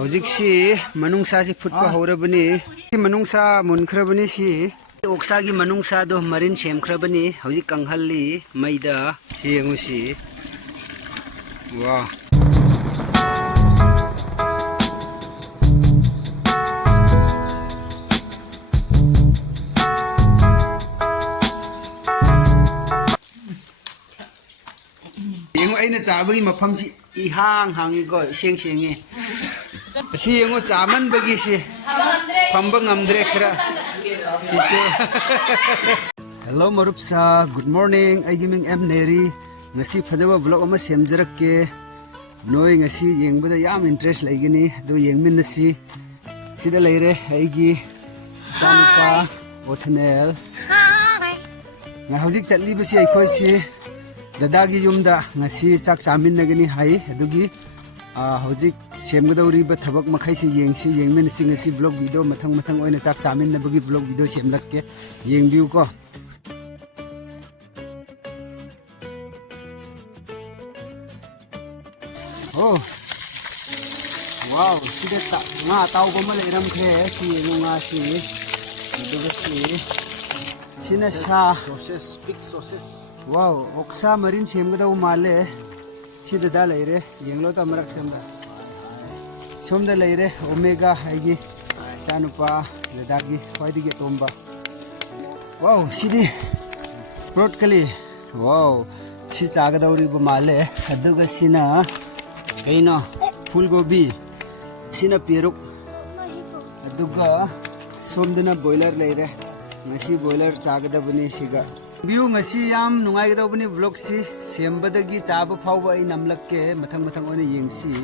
ꯍꯧꯖꯤꯛꯁꯤ ꯃꯅꯨꯡꯁꯥꯁꯤ ꯐꯨꯠꯄ ꯍꯧꯔꯕꯅꯤ ꯃꯅꯨꯡꯁꯥ ꯃꯨꯟꯈ꯭ꯔꯕꯅꯤ ꯁꯤ ꯑꯣꯛꯁꯥꯒꯤ ꯃꯅꯨꯡꯁꯥꯗꯣ ꯃꯔꯤꯟ ꯁꯦꯝꯈ꯭ꯔꯕꯅꯤ ꯍꯧꯖꯤꯛ ꯀꯪꯍꯜꯂꯤ ꯃꯩꯗ ꯌꯦꯡꯉꯨꯁꯤ ꯋꯥ ꯌꯦꯡꯉꯨ ꯑꯩꯅ ꯆꯥꯕꯒꯤ ꯃꯐꯝꯁꯤ 이항 항이고 ꯏꯁꯦꯡ ꯑꯁꯤ ꯌꯦꯡꯉꯨ ꯆꯥꯃꯟꯕꯒꯤ ꯁꯤ ꯐꯝꯕ ꯉꯝꯗ꯭ꯔꯦ ꯈꯔ ꯁꯤꯁꯨ ꯍꯦꯜꯂꯣ ꯃꯔꯨꯞꯁꯥ ꯒꯨꯗ ꯃꯣꯔꯅꯤꯡ ꯑꯩꯒꯤ ꯃꯤꯡ ꯑꯦꯝ ꯅꯦꯔꯤ ꯉꯁꯤ ꯐꯖꯕ ꯕ꯭ꯂꯣꯛ ꯑꯃ ꯁꯦꯝꯖꯔꯛꯀꯦ ꯅꯣꯏ ꯉꯁꯤ ꯌꯦꯡꯕꯗ ꯌꯥꯝ ꯏꯟꯇꯔꯦꯁ ꯂꯩꯒꯅꯤ ꯑꯗꯨ ꯌꯦꯡꯃꯤꯟꯅꯁꯤ ꯁꯤꯗ ꯂꯩꯔꯦ ꯑꯩꯒꯤ ꯏꯆꯥꯅꯨꯄꯥ ꯑꯣꯊꯅꯦꯜ ꯍꯧꯖꯤꯛ ꯆꯠꯂꯤꯕꯁꯤ ꯑꯩꯈꯣꯏꯁꯤ ꯗꯗꯥꯒꯤ ꯌꯨꯝꯗ ꯉꯁꯤ ꯆꯥꯛ ꯆꯥꯃꯤꯟꯅꯒꯅꯤ ꯍꯥꯏ ꯑꯗꯨꯒꯤ ꯍꯧꯖꯤꯛ ꯁꯦꯝꯒꯗꯧꯔꯤꯕ ꯊꯕꯛ ꯃꯈꯩꯁꯤ ꯌꯦꯡꯃꯤꯟꯅꯁꯤ ꯉꯁꯤ ꯕ꯭ꯂꯣꯛ ꯚꯤꯗꯤꯑꯣ ꯃꯊꯪ ꯑꯣꯏꯅ ꯆꯥꯛ ꯆꯥꯃꯤꯟꯅꯕꯒꯤ ꯕ꯭ꯂꯣꯛ ꯚꯤꯗꯤꯑꯣ ꯁꯦꯝꯂꯛꯀꯦ ꯌꯦꯡꯕꯤꯌꯨꯀꯣ ꯑꯣ ꯋꯥꯎ ꯁꯤꯗ ꯉꯥ ꯑꯇꯥꯎꯕ ꯑꯃ ꯂꯩꯔꯝꯈ꯭ꯔꯦ ꯁꯤ ꯌꯦꯡꯉꯨ ꯉꯥꯁꯤ ꯑꯗꯨꯒ ꯁꯤꯅ ꯁꯥ वाव ओक्सा मरीन सेमगदव माले सिददा लेरे येंगलो त मरक सेमदा सोमदा लेरे ओमेगा हाइगी सानुपा लदागी खवाइदिगे तोंबा वाव सिदी ब्रोडकली वाव सि चागदौरी ब माले अदुगा सिना कइनो फूलगोबी सिना पेरुक अदुगा सोमदना बॉयलर लेरे ngasi boiler chagadabani siga view ngasi yam nungaigdabani vlog si sembadagi chaba phawba ai namlakke mathang oina yengsi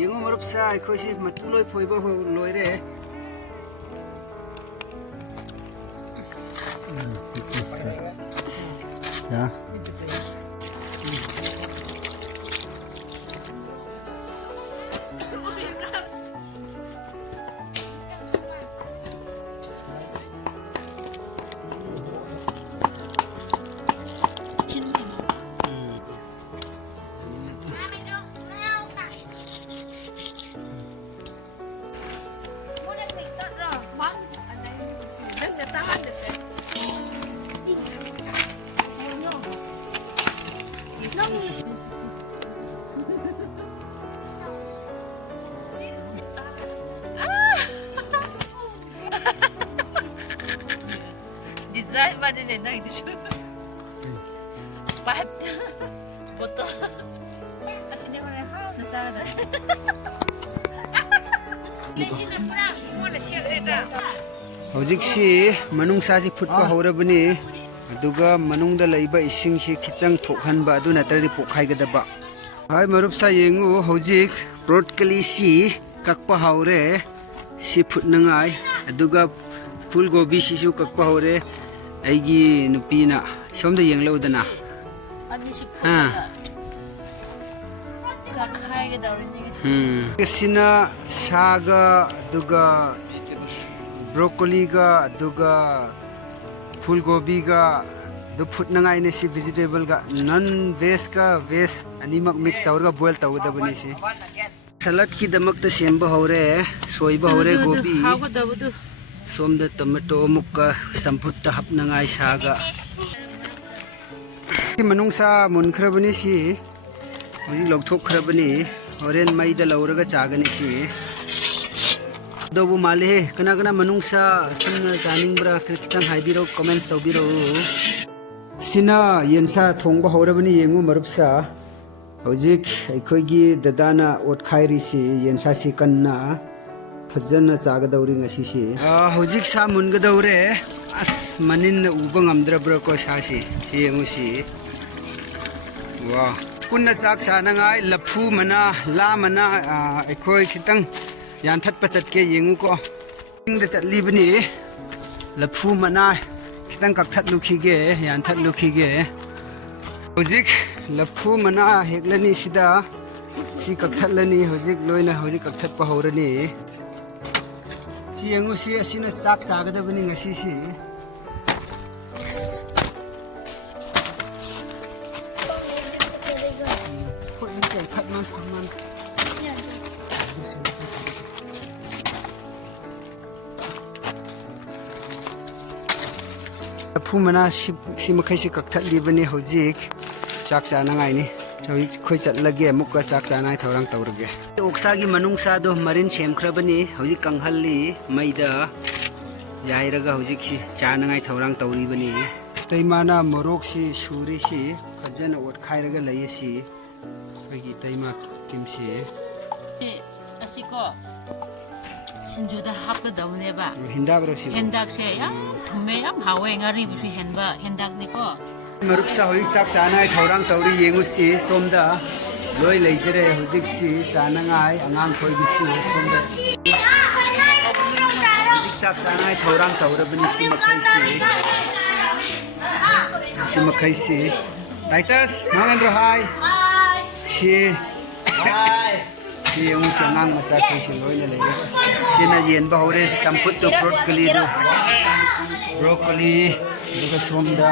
yengo marup sa aikosi matuloi phoiba loire ya Design 맞은 애 나 이제 맞다 뭐또 다시 내 말에 하나 싸다 ꯍꯧꯖꯤꯛꯁꯤ ꯃꯅꯨꯡꯁꯥꯁꯤ ꯐꯨꯠꯄ ꯍꯧꯔꯕꯅꯤ ꯑꯗꯨꯒ ꯃꯅꯨꯡꯗ ꯂꯩꯕ ꯏꯁꯤꯡꯁꯤ ꯈꯤꯇꯪ ꯊꯣꯛꯍꯟꯕ ꯑꯗꯨ ꯅꯠꯇ꯭ꯔꯗꯤ ꯄꯣꯛꯈꯥꯏꯒꯗꯕ ꯍꯥꯏ ꯃꯔꯨꯞꯁꯥ ꯌꯦꯡꯉꯨ ꯍꯧꯖꯤꯛ ꯕ꯭ꯔꯣꯗꯀꯂꯤꯁꯤ ꯀꯛꯄ ꯍꯧꯔꯦ ꯁꯤ ꯐꯨꯠꯅꯉꯥꯏ ꯑꯗꯨꯒ ꯐꯨꯜꯒꯣꯕꯤꯁꯤꯁꯨ ꯀꯛꯄ ꯍꯧꯔꯦ ꯑꯩꯒꯤ ꯅꯨꯄꯤꯅ ꯁꯣꯝꯗ ꯌꯦꯡꯂꯧꯗꯅ ꯁꯤꯅ ꯁꯥꯒ ꯑꯗꯨꯒ ब्रोकोलीगा दुगा फूलगोबीगा दु फुटनगाइने सी वेजिटेबल गा नॉन वेज का वेज अनिमक मिक्स तौरगा बॉयल तौगदबनी सी सलाद की दमक त सेंब हौरे सोइब हौरे गोबी सोमद टमाटो मुक्का संफुट हपनगाइ सागा मनुंसा मुनखरबनी सी हजि लौथोखरबनी होरेन मैदा लौरगा चागनी सी दबु माले कना कना मनुंसा सुन जानिंग्रा खितंग हाइबिरो कमेंट्स तौबिरो सिना येनसा थोंबा हौरबनी येंगु मरुपसा हौजिक अखोइगी ददाना ओटखाइरिसी येनसा सि कन्ना फजना चागदौरि ngasi हौजिक सा मुनगदौरे अस मनिन उबा ngamdrabra ko सासी येंगुसी वाह पुन्ना चाक चानंगाइ लफु मना ला मना अखोइ खितंग यानथत पचत के येंगु को इंग चटलीबनी लफु मना खितंग कक्थत लुखिगे यानथत लुखिगे हौजिक लफू मना हेगलनी सिदा सी कक्थलनी होजिक लोइना होजिक कक्थत पहौरनी सी यंगु सी असिना चाक चागदबनी ngasi si लफू मना सी मखै से कक्थली होजिक चाक चानांगाई नि चौई खोई चलगे मुक्का चाक चानाई थौरंग तौरगे ओक्सा की मनुंगसा दो मरिन सेमख्रबनी होजिक कंहल्ली मैदा याइरगा होजिक सी चानांगाई थौरंग तौरीबनी तैमाना मोरोक सी सूरी सी फजन ओट खाइरगा लई सी खैगी तैमा किमसी असिको 신주다 합거든요바 힌닥으로 시 현닥세야 분명 하we ngari busu henba hen닥니고 मरुपसा होई चाक चानाई थौरंग तौरी येंगुसी सोमदा लोई लेजरे हुजिकसी चानांगाई अंगांग खोइबिसी सोमदा हुजिक चाक चानाई थौरंग तौरबनी सी मखैसी टाइटस मांगन रो हाय सी हाय सी येंगुसी अंगांग मचा खोइसी लोइना लेगे सीना येनबा होरे चंपुत तो ब्रोकली दुगा सोमदा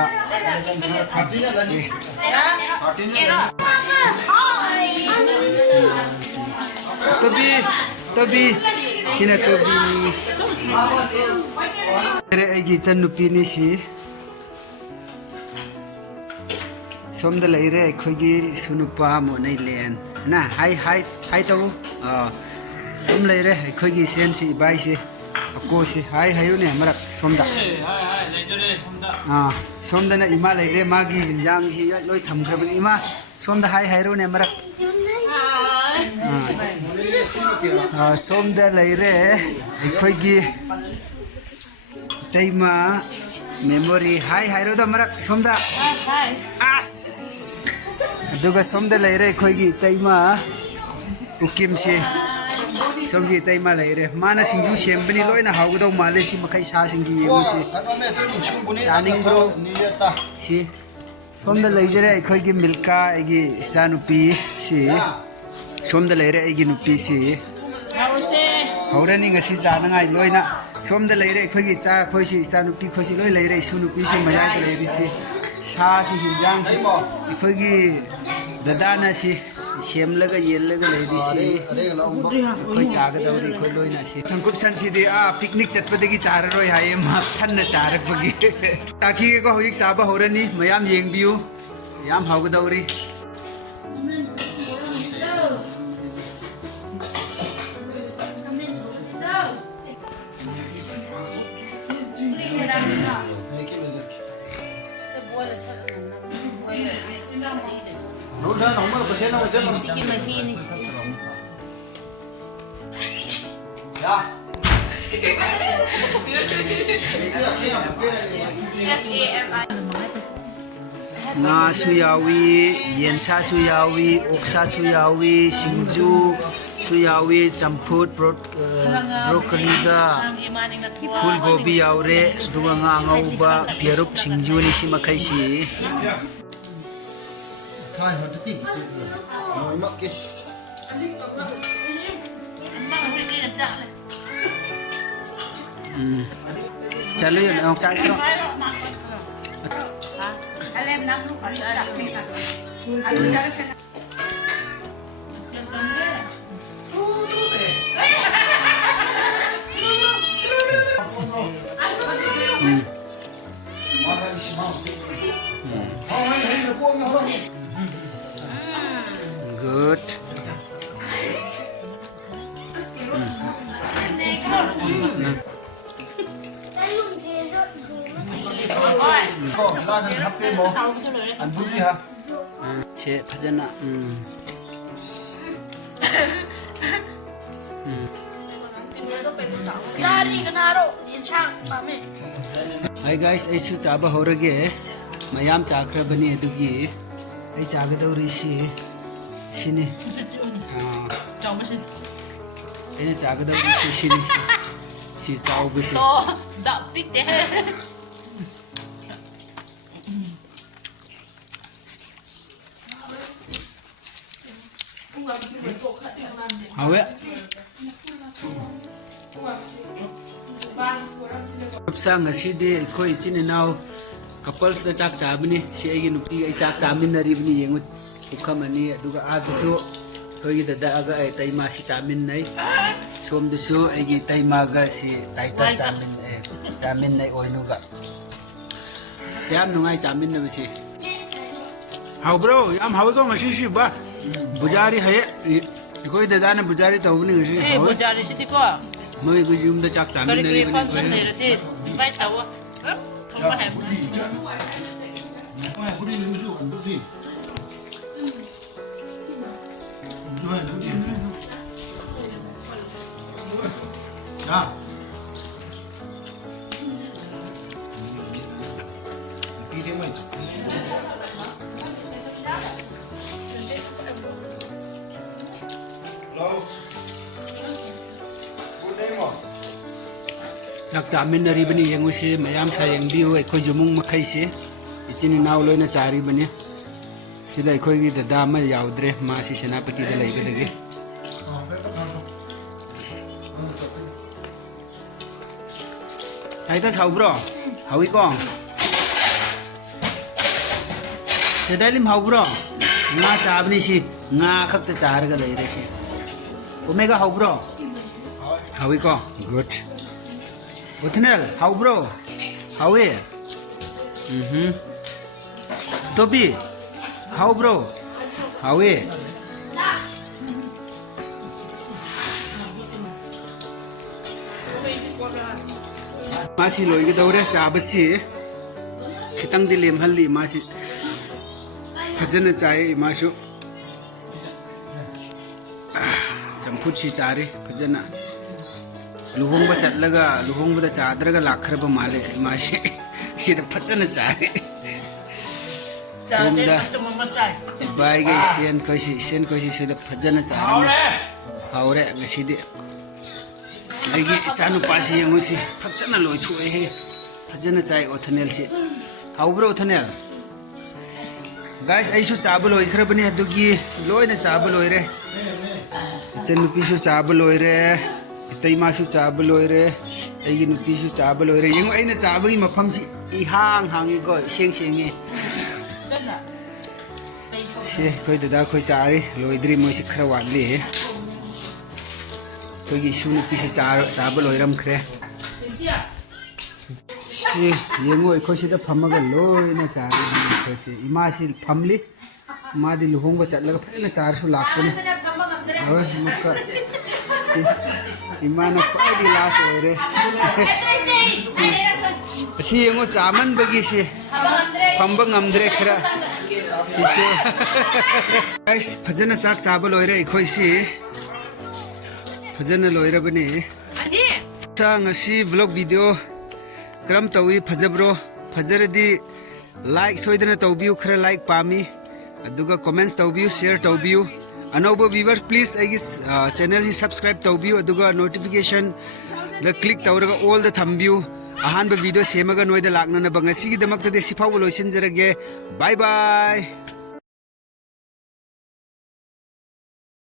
तभी सिना तभी तेरे ऐगी चन्नुपीनी सी सोमदा लैरे अखोगी सुनुपा मोनै लेन ना हाय तो सोम लैरे अखोगी सेन सी बाई सी अको सी हाय हायुने मरक सोमदा सोमदना इमा लैरे मागी इंजांग सी लोई थमख्रबनी इमा सोमदा हाय हायरोने मरक सोमदा लैरे अखोगी तैमा मेमोरी हाय हायरोदा मरक सोमदा आस अदुगा सोमदा लैरे अखोगी तैमा उकिम सी सोमजी तैमा लैरे माना सिंजू सेमबनी लोइना हाउगदौ माले सी मखै सा सिंगी येगुसी चानिंग्रो सी सोमदा लैजरे अखोगी मिल्का एगी इचानुपी सी सोमदा लैरे एगी नुपी सी हाउसे हौरनी ngasi चानांगाई लोइना सोमदा लैरे अखोगी चा खोइसी इचानुपी खोइसी लोइ लैरे इसुनुपी सी मजाय लैरे सी सा सी हिंजांग सी अखोगी ददाना सी सेमलगा येलगा लैरि सी खोइ चागदौरी खोइ लोइना सी थंकुपसन सिदि पिकनिक चटपदगी चाररोय हाये मा थन्न चारकपगी ताकि को होइक चाबा हौरनी मयाम येंगबियु याम हाउगदौरी Sige mahinis. nga su yawi yensa su yawi oksa su yawi singju su yawi champut broccoli da phul gobi yaure duga nga ngauba pierup singju ni si makai si khai hot ti noi mak ke chalo yun ang chak no Alem nak lu kalau tak bisa. Alu cara saya. good ko la nan happe mo an bulli ha che phajana Sorry, kanaro. Inchang pame. hi guys ai su chaba horage mayam chakrabani adugi ai chagadori si sini Chau mesin. ai chagadori si sini si chau bisi So, dak pik deh. hawe sang ngasi de khoi chin naw couples da chak sabni si ai nupi ai chak samin na ribni yengut ukhamani aduga adusu khoi da da aga ai tai ma si chamin nai som de so ai gi tai ma ga si tai ta samin chamin nai oinuga yam nungai chamin na si how bro yam how ko ngasi si ba bujari haye khoi da da na bujari tawni ngasi 예, 모자리 시티가 moi gu jum da chak chamin 그리 na 그리 ribni 펀션 내려지 빨리 타고 정말 해 우리 누구 누구지? 누구지? 자. 이름은 chak chamin na ribni yengu si mayam sa yeng biu ai khoi jumung makhai si ichin naw loina chari bani sida ai khoi gi da da ma yaudre ma si senapati da lai ga ge ai ta sau bro hawi ko sedalim hau bro nga chabni si nga khak ta char ga lai re si omega hau bro hawi ko good Utnel, how bro? How are you? Toby, how bro? How are you? Masi loy ke daure chabasi khitang dilem halli masi phajana chai masu champut chi chari phajana luhung ba chatlaga luhung ba chadraga lakhra male mashi sida phajana chari somda bai ga sen ko si sida phajana chari haure ngasidi aigi sanu pasi yangusi phajana loi thu he phajana chai othanel si haubro othanel guys aisu chabul oi khrabani adugi loina chabul oi re chen nupi su chabul oi re tai ma su chabul oi re aigi nupi su chabul oi re yengu aina chabagi mafam si I hang hangi ko seng sengi se koi dada koi chari loidri moi si khra watli koi gi su nupi se chabul oi ram khre si yengu ai koi si da phamaga loina chari koi si ima si phamli ma di luhong ba chatlaga phena char su lakpani oi mukka si ima na koi di las oi re si yengu chaman bagi si phamba ngamdre khra si guys phajana chak chabal oi re khoi si phajana loi ra bani 아니 ta ngasi vlog video kram tawi phajabro phajaradi like soidana tawbiu khra like pami aduga comments tawbiu share tawbiu anoba viewers please agis channel si subscribe tawbiu aduga notification the click tawraga all the thambiu ahan ba video semaga noida lakna na bangasi gi damak ta de sifaw loisin jarage bye bye